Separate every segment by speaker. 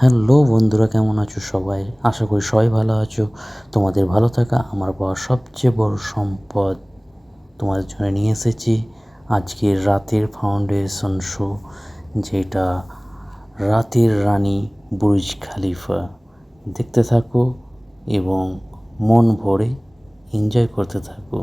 Speaker 1: Hello বন্ধুরা, কেমন আছো সবাই? আশা করি সবাই ভালো আছো। তোমাদের ভালো থাকা আমার পাওয়ার সবচেয়ে বড় সম্পদ তোমাদের জন্য নিয়ে এসেছি আজকের রাতের ফাউন্ডেশন শো যেটা রাতের রানী বুর্জ খালিফা। দেখতে থাকো এবং মন ভরে এনজয় করতে থাকো।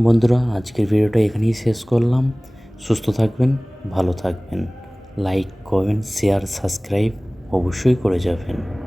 Speaker 1: বন্ধুরা, আজকের ভিডিওটা এখানেই শেষ করলাম। সুস্থ থাকবেন, ভালো থাকবেন। লাইক, কমেন্ট, শেয়ার, সাবস্ক্রাইব অবশ্যই করে যাবেন।